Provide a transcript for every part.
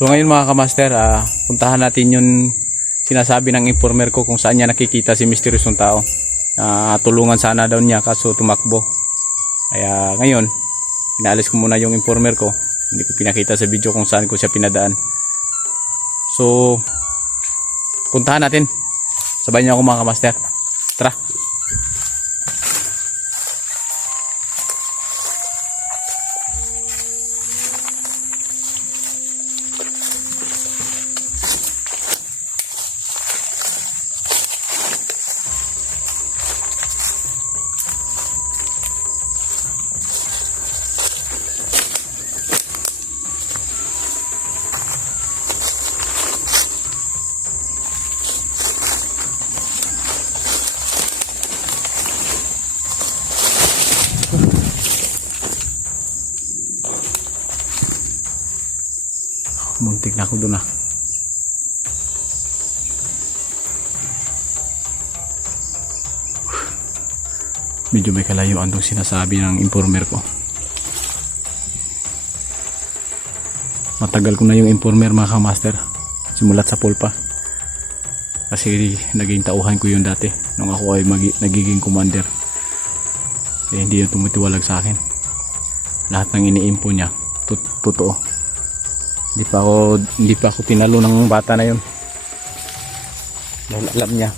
So ngayon mga kamaster, puntahan natin yung sinasabi ng informer ko kung saan niya nakikita si misteryosong tao. Tulungan sana daw niya kaso tumakbo. Kaya ngayon, pinaalis ko muna yung informer ko. Hindi ko pinakita sa video kung saan ko siya pinadaan. So, puntahan natin. Sabay niyo ako mga kamaster. Tara! Muntik na ako doon Medyo may kalayuan itong sinasabi ng informer ko. Matagal ko na yung informer mga kamaster. Simulat sa pulpa. Kasi naging tauhan ko yun dati. Nung ako ay nagiging commander. Hindi na tumitiwalag sa akin. Lahat ng ini-info niya totoo. Hindi pa ako tinalo ng bata na yun. Dahil alam niya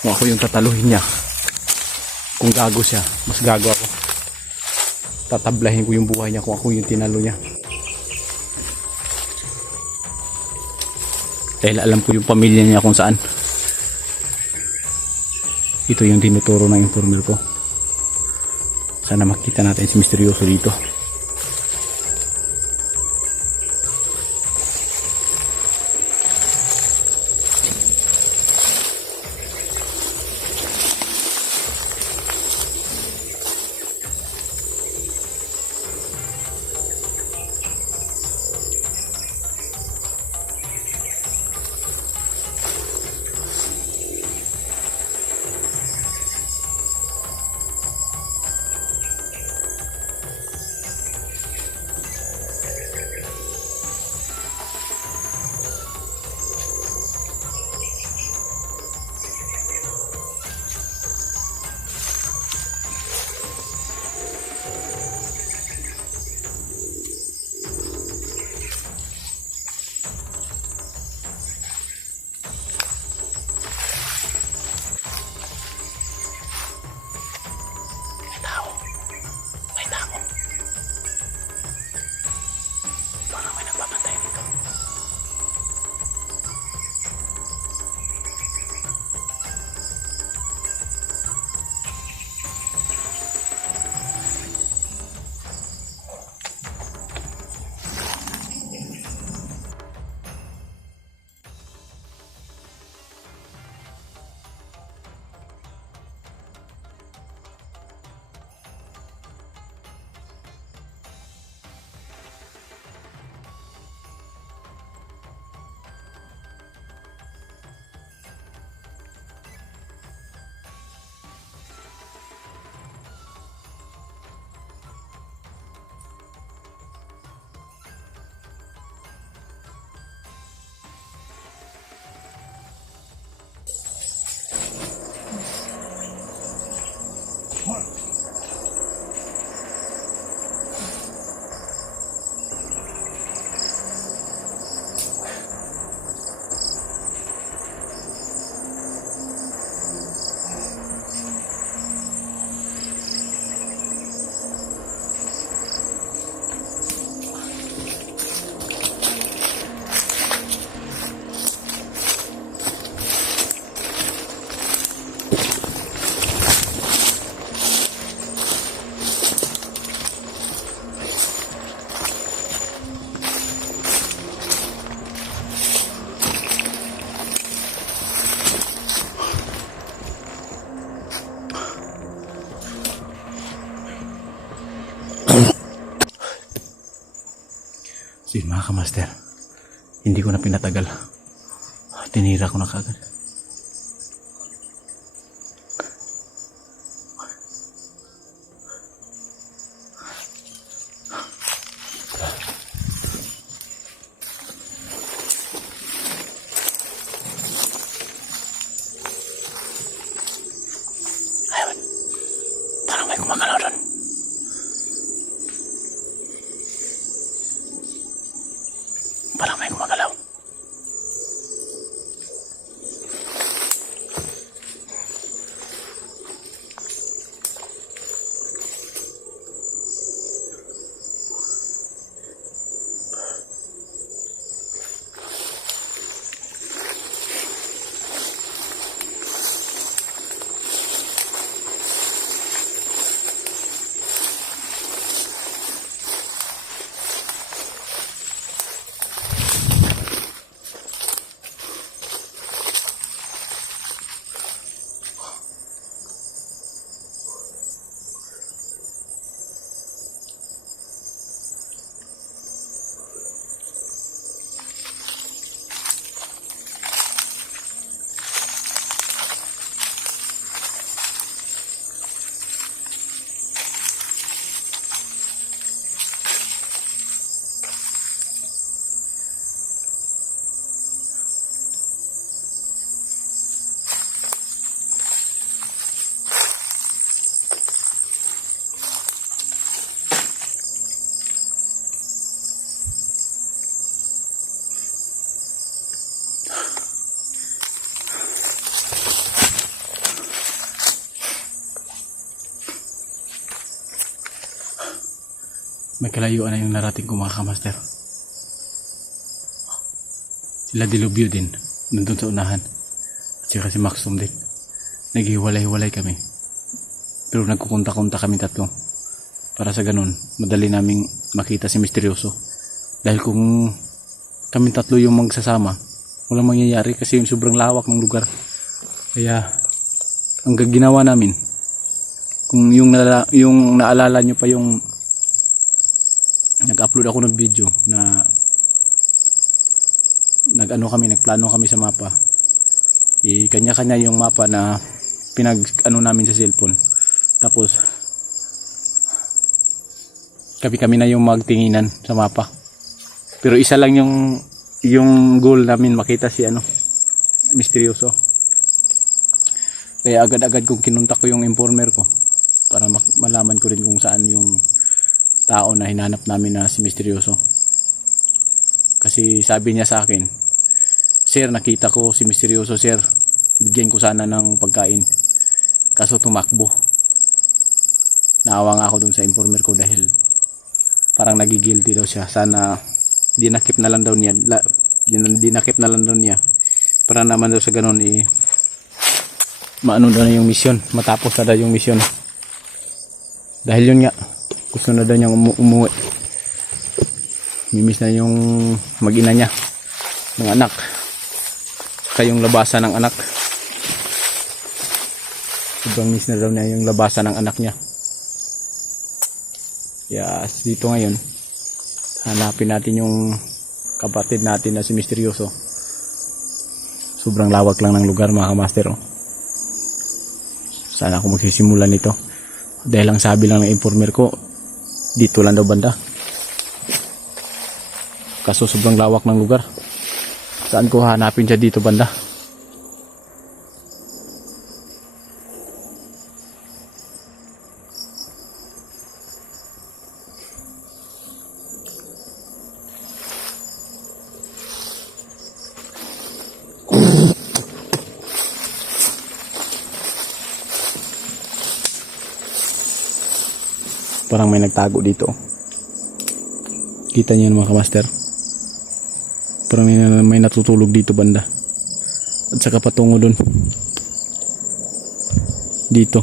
kung ako yung tataluhin niya. Kung gago siya, mas gago ako. Tatablahin ko yung buhay niya kung ako yung tinalo niya. Dahil alam ko yung pamilya niya kung saan. Ito yung tinuturo ng informer ko. Sana makita natin si misteryoso dito. Sige mga kamaster, hindi ko na pinatagal. Tinira ko na kagad. May kalayuan na yung narating ko, mga kamaster. Sila Dilubyo din, nandun sa unahan. At saka si Maxum din. Naghiwalay-walay kami. Pero nagkukunta-kunta kami tatlo. Para sa ganun, madali naming makita si Misteryoso. Dahil kung kami tatlo yung magsasama, walang mangyayari kasi yung sobrang lawak ng lugar. Kaya, ang ginawa namin, kung yung naalala nyo pa yung nag-upload ako ng video na nagplano kami sa mapa. Kanya-kanya yung mapa na namin sa cellphone. Tapos kami na yung magtinginan sa mapa. Pero isa lang yung goal namin, makita si Misteryoso. Kaya agad-agad kong kinuntak ko yung informer ko para malaman ko rin kung saan yung tao na hinanap namin na si Misteryoso. Kasi sabi niya sa akin, "Sir, nakita ko si Misteryoso, sir. Bigyan ko sana ng pagkain." Kaso tumakbo. Naawa nga ako dun sa informer ko dahil parang nagigilty daw siya. Sana dinakip na lang daw niya. Para naman daw sa ganun maano daw na yung mission. Matapos na daw yung mission. Dahil yun nga, gusto na daw niyang umuwi. Mimiss na yung mag-ina niya, ng anak, saka yung labasan ng anak. Sobrang miss na daw niya yung labasan ng anak niya. Kaya dito ngayon, hanapin natin yung kapatid natin na si Misteryoso. Sobrang lawak lang ng lugar, mga kamaster. Sana ako magsisimula nito. Dahil ang sabi lang ng informer ko, dito lang daw banda. Kaso sobrang lawak ng lugar. Saan ko hanapin siya dito banda? Parang may nagtago dito. Kita niyo mga kamaster. Parang may natutulog dito banda. At saka patungo dun. Dito.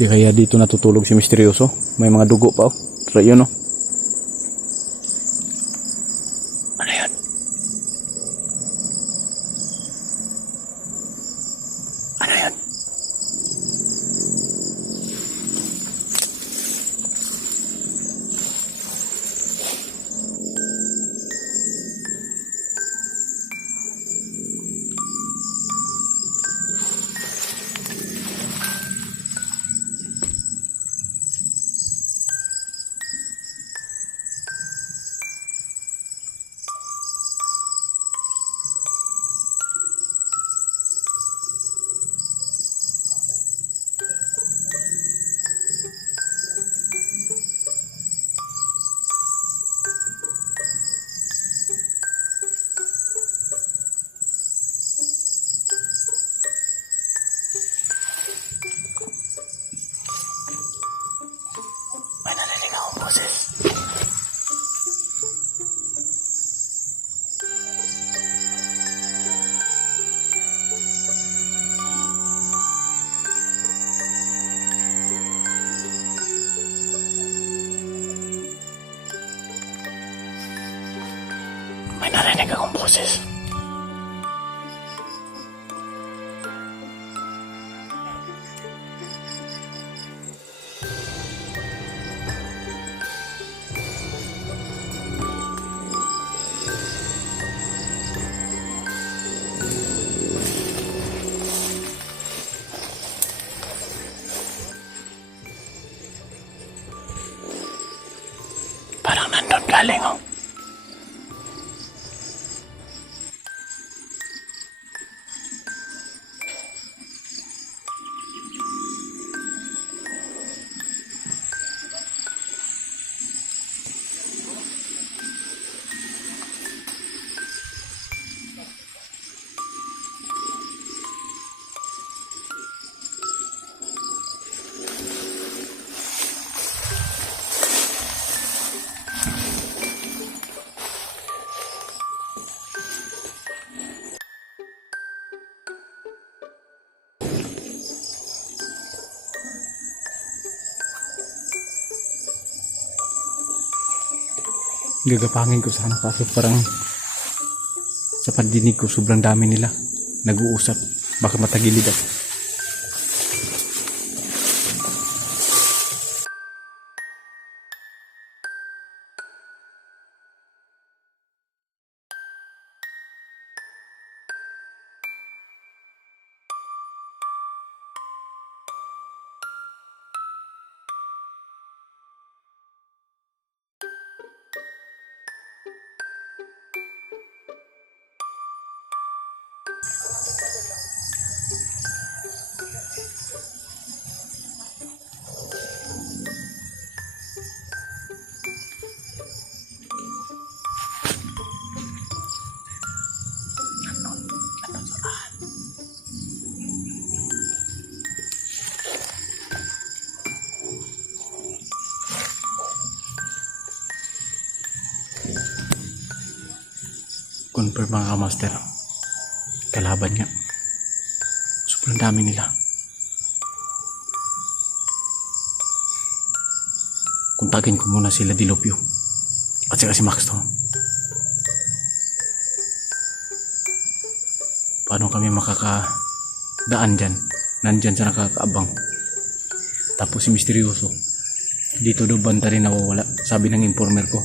Di kaya dito natutulog si Misteryoso? May mga dugo pa, oh. Pero yun, oh. Ano yan? Ano yan? May narinig akong boses. May narinig akong boses. Parang nandun galing, oh. Gagapangin ko sana kaso parang sa pandinig ko sobrang dami nila nag-uusap. Baka matagilid ako. Confirm mga kamaster, kalaban niya. Sobrang dami nila. Kuntagin ko muna sila Dilopio at saka si Maxton. Paano kami makakadaan dyan? Nandyan sa nakakaabang. Tapos si Misteryoso dito daw banda rin nawawala, sabi ng informer ko.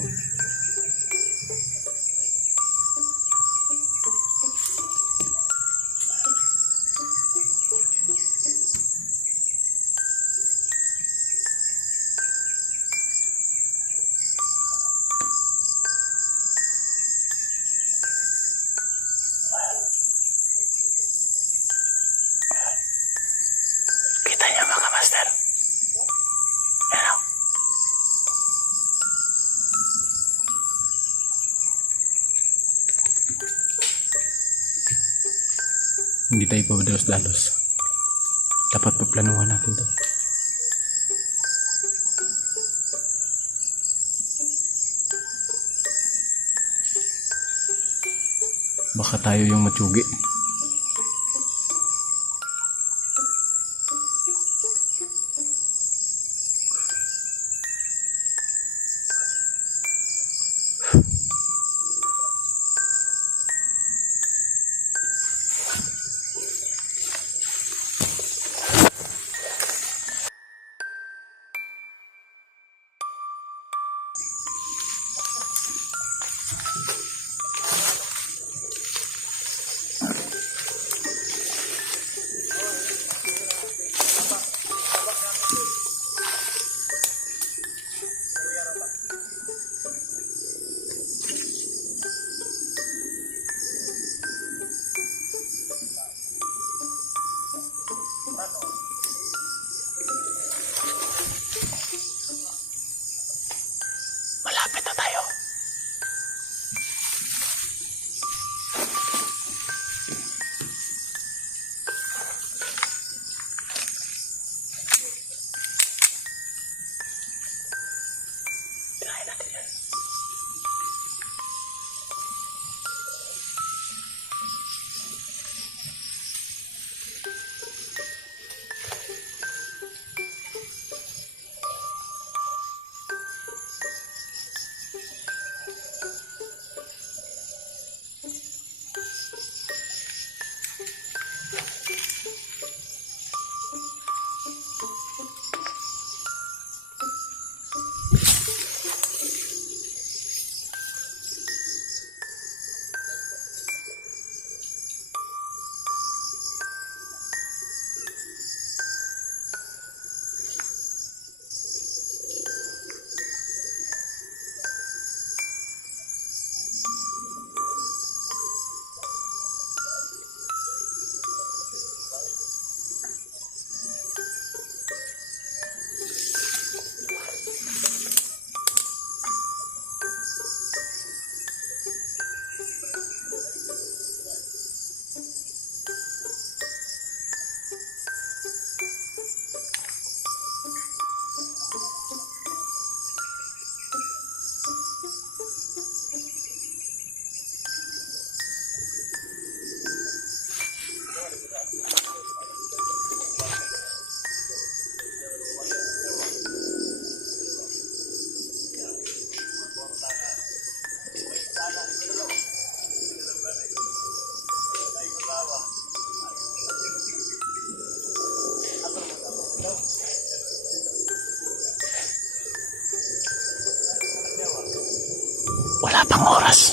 Kita niya mga master. Ano? Hindi tayo pabadalos-dalos. Dapat paplanuhan natin to. Baka tayo yung matsugi. Wala pang oras.